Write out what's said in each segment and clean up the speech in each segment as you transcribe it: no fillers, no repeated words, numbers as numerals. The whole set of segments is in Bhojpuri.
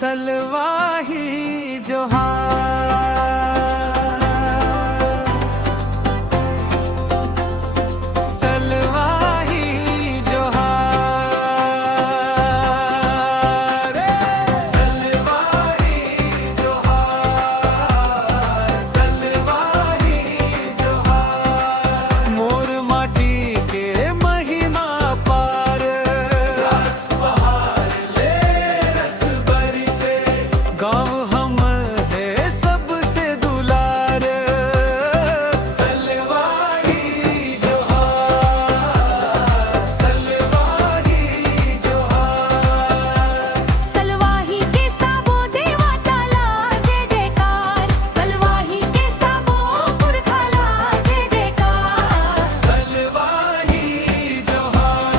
सलवाही जोहार। सलवाही जोहार। सलवाही जोहार। सलवाही जोहार। मोर माटी के महिमा पार। रस बहार ले रस बरी से गाँव हम है सबसे दुलार। सलवाही जोहार। सलवाही जोहार। सलवाही के साबो देवा ताला जय जयकार। सलवाही के साबो पुरखाला जय जयकार। सलवाही जोहार।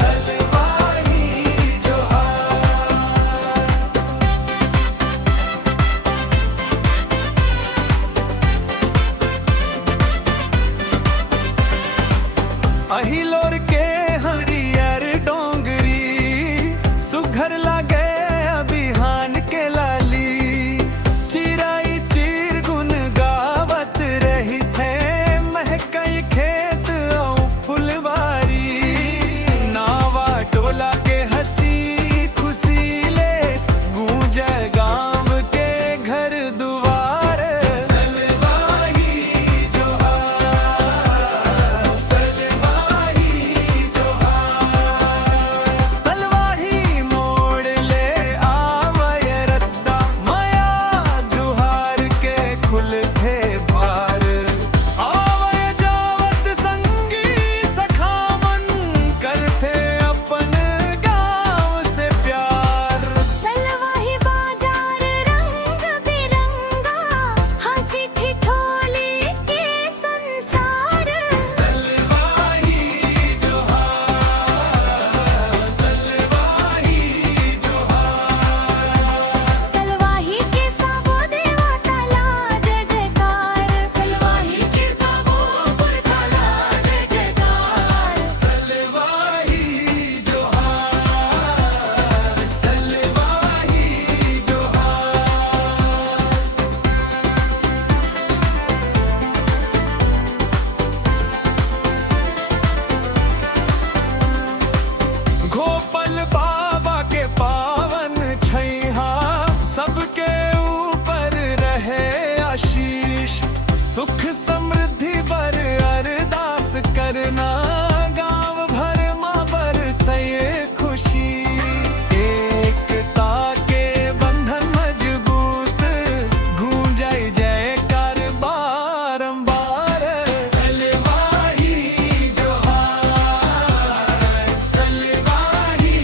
सलवाही जोहार। अहिलोर के हरियर डोंगरी सुघर लागे अभिहान के लाली। चिराई चीर गुन गावत रही थे महकई खेत औ फुलवारी। नावा टोला के हंसी खुशी ले गूंजे गांव के घर दुआर। सलवाही जोहार। सलवाही जोहार। सलवाही मोड़ ले आवय रत्ता माया जुहार के खुलते द्वार। आवय जावत संगी सखावन करते अपन गाँव से प्यार। सलवाही बाजार रंग बिरंगा हंसी ठिठोली के संसार। सलवाही जोहार। सलवाही जोहार। सलवाही के साबो देवा ताला जय जयकार। सलवाही के साबो पुरखाला जय जयकार। सलवाही जोहार। सलवाही जोहार। गोपाल बाबा के पावन छैहा सबके ऊपर रहे आशीष। सुख समृद्धि बर अरदास करना गांव भर माँ बरसे खुशी। एकता के बंधन मजबूत गूंजे जयकार बारंबार। सलवाही जोहार। सलवाही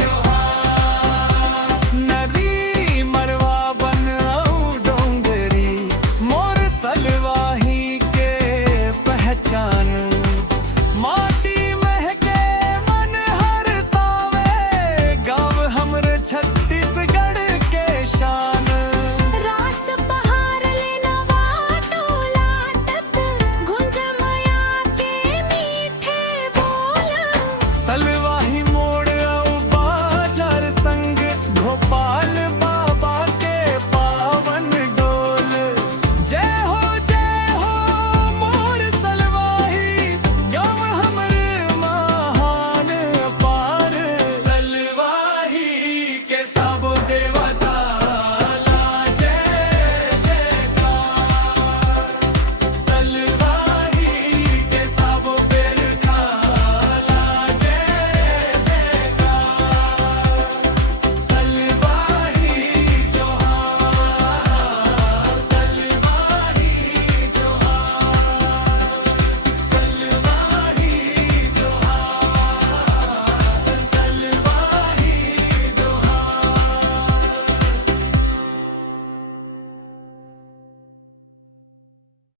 जोहार। नदी मरवा बन औ डोंगरी मोर सलवाही के पहचान